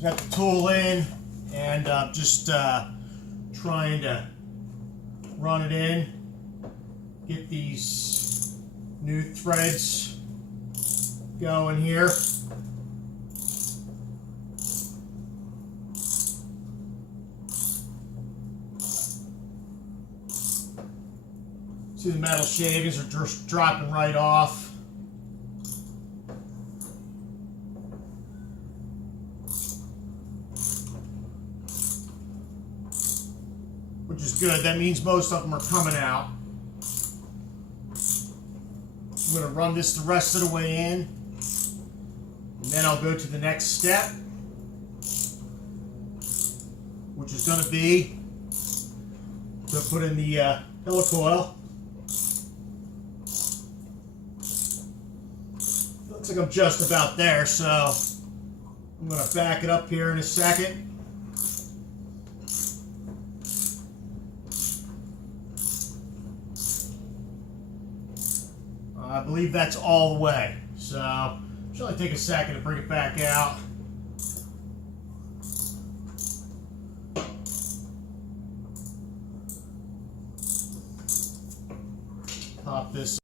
So got the tool in and just trying to run it in, get these new threads going here. See the metal shavings are just dropping right off. Which is good. That means most of them are coming out. I'm going to run this the rest of the way in, and then I'll go to the next step, which is going to be to put in the helicoil. Looks like I'm just about there, so I'm going to back it up here in a second. I believe that's all the way, so it should only take a second to bring it back out. Pop this